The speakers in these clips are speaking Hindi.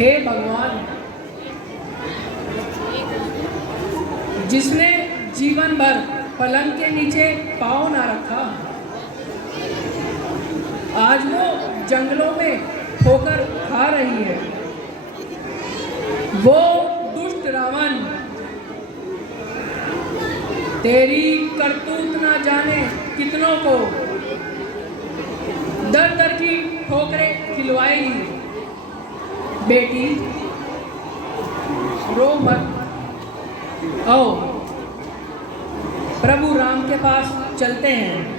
हे भगवान, जिसने जीवन भर पलंग के नीचे पाँव ना रखा, आज वो जंगलों में ठोकर खा रही है। वो दुष्ट रावण तेरी करतूत ना जाने कितनों को दर दर की ठोकरें खिलवाएगी। बेटी रो मत, आओ प्रभु राम के पास चलते हैं।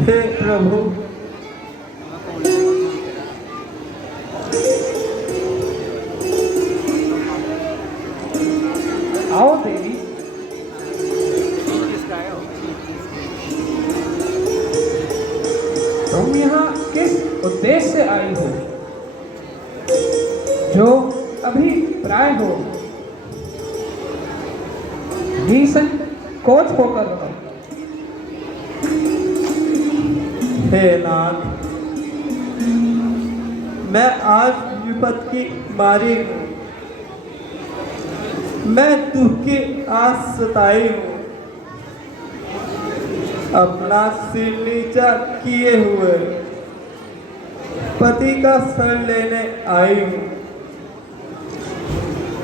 हे प्रभु, आओ देवी। तुम यहाँ किस उद्देश्य से आई हो? जो अभी प्राय हो निसंकोच होकर रहो। हे नाथ, मैं आज विपद की मारी हूँ। मैं दुख की आस सताई हूँ। अपना सिर नीचा किए हुए पति का सर लेने आई हूँ।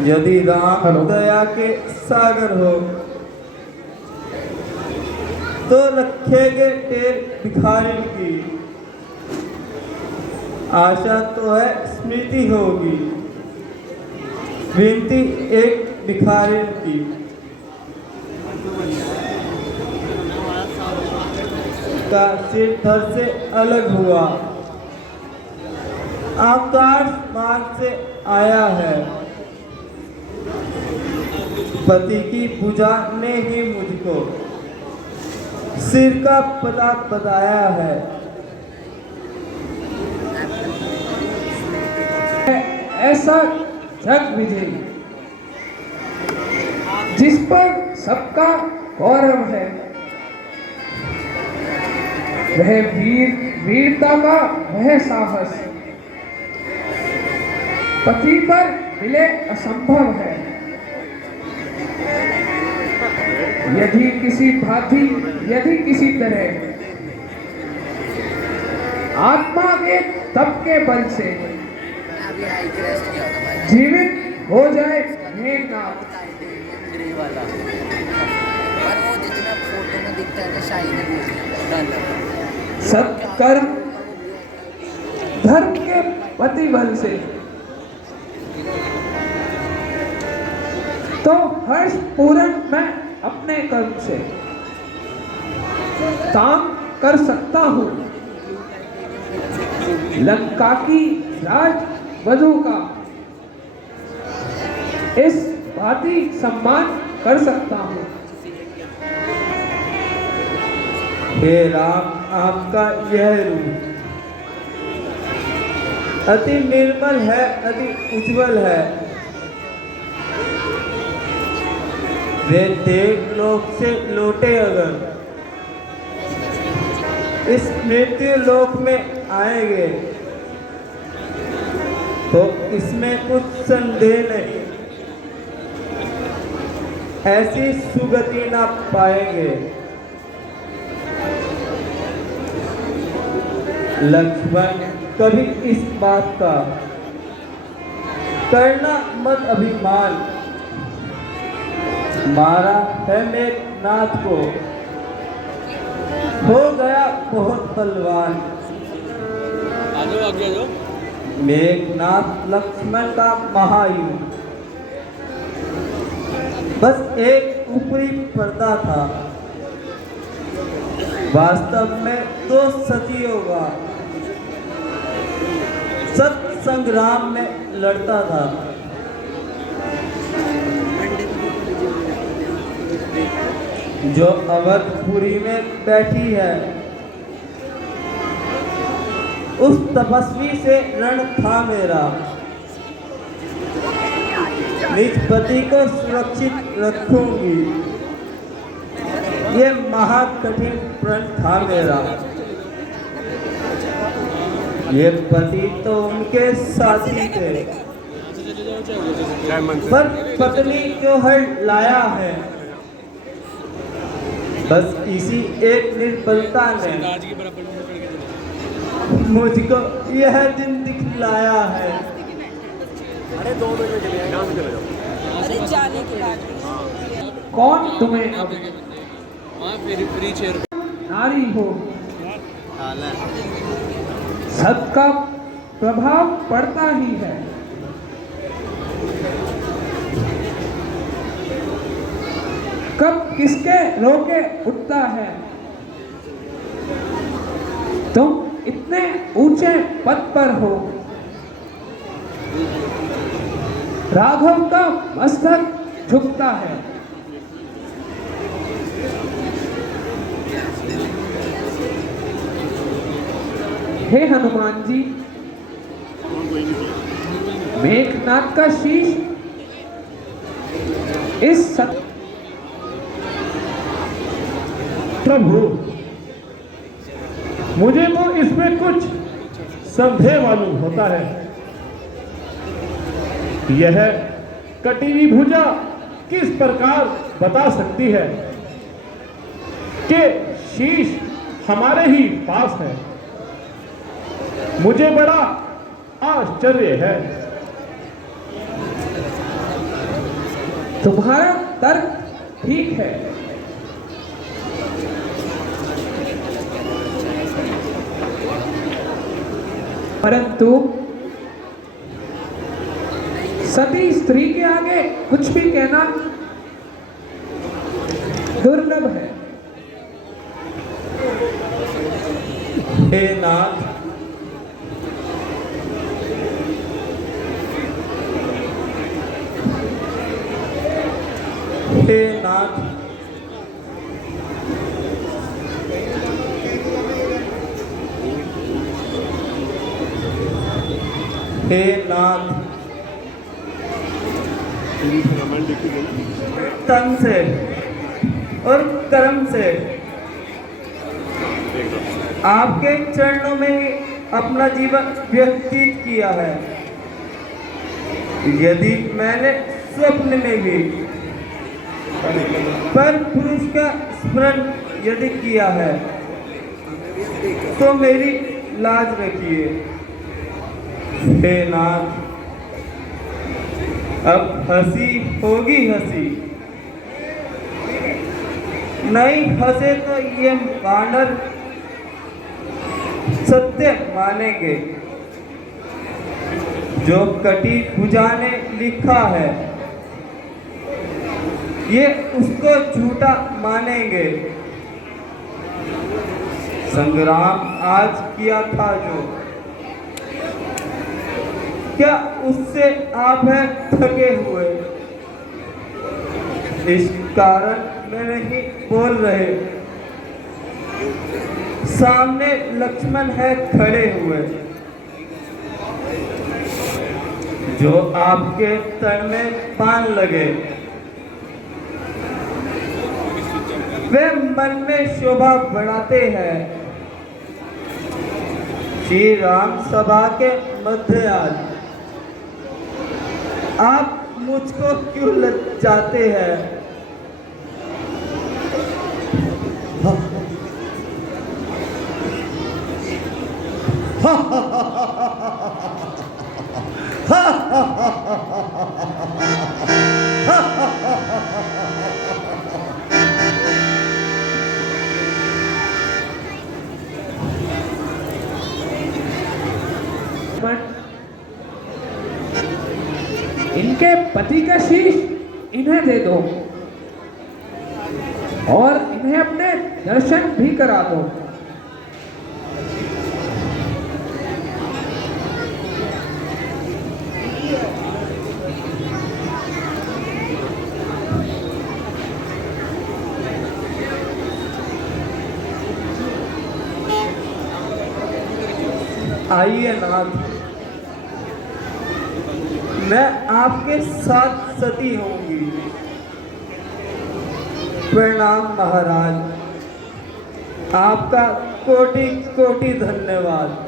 यदि राम दया के सागर हो तो रखेंगे टेर भिखारिन की। आशा तो है स्मृति होगी, विनती एक भिखारिन की। का सिर धड़ से अलग हुआ, आकाश मार्ग से आया है। पति की भुजा ने ही मुझको सिर का पता बताया है। ऐसा जग विजय जिस पर सबका गौरव है, वह वीरता का वह साहस पति पर मिले असंभव है। यदि किसी तरह आत्मा के तप के बल से जीवित हो जाए मेघनाथ, सत्कर्म धर्म के पति बल से, तो हर्ष पूर्ण मैं अपने कर्म से काम कर सकता हूँ। लंका की राज वधू का इस भांति सम्मान कर सकता हूँ। हे राम, आपका यह रूप अति निर्मल है, अति उज्जवल है। वे देवलोक से लौटे अगर इस मृत्यु लोक में आएंगे तो इसमें कुछ संदेह नहीं, ऐसी सुगति ना पाएंगे। लक्ष्मण, कभी इस बात का करना मत अभिमान। मारा है मेघनाथ को, हो गया बहुत बलवान। मेघनाथ लक्ष्मण का महायुद्ध बस एक ऊपरी पर्दा था, वास्तव में तो सतियों का सत्य संग्राम में लड़ता था। जो अवधपुरी में बैठी है उस तपस्वी से ऋण था मेरा। निज पति को सुरक्षित रखूंगी, ये महाकठिन प्रण था मेरा। ये पति तो उनके साथी थे, पर पत्नी जो है लाया है, बस इसी एक निर्बलता ने मुझको यह दिन दिखलाया है। अरे 2 मिनट के लिए यहाँ से चले जाओ। अरे जाने की बात कौन तुम्हें अब वहाँ फ्री चेयर नारी हो, सत का प्रभाव पड़ता ही है। कब किसके रोके उठता है। तुम इतने ऊंचे पद पर हो, राघव का मस्तक झुकता है। हे हनुमान जी, मेघनाथ का शीश इस प्रभु, मुझे तो इसमें कुछ संदेह मालूम होता है। यह कटी हुई भुजा किस प्रकार बता सकती है कि शीश हमारे ही पास है। मुझे बड़ा आश्चर्य है। तुम्हारा तर्क ठीक है, परंतु सती स्त्री के आगे कुछ भी कहना दुर्लभ है। हे नाथ, हे नाथ, हे नाथ, तन से और कर्म से आपके चरणों में अपना जीवन व्यतीत किया है। यदि मैंने स्वप्न में भी पर पुरुष का स्मरण यदि किया है, तो मेरी लाज रखिए। हे नाथ, अब हंसी होगी हंसी, नहीं हंसे तो ये वानर सत्य मानेंगे। जो कटी भुजा ने लिखा है, ये उसको झूठा मानेंगे। संग्राम आज किया था जो, क्या उससे आप हैं थके हुए? इस कारण में नहीं बोल रहे। सामने लक्ष्मण है खड़े हुए, जो आपके तन में बाण लगे, वे मन में शोभा बढ़ाते हैं। श्री राम सभा के मध्य आज आप मुझको क्यों लज्जाते हैं? इनके पति का शीश इन्हें दे दो और इन्हें अपने दर्शन भी करा दो। आइए नाथ, मैं आपके साथ सती होंगी। प्रणाम महाराज, आपका कोटि कोटि धन्यवाद।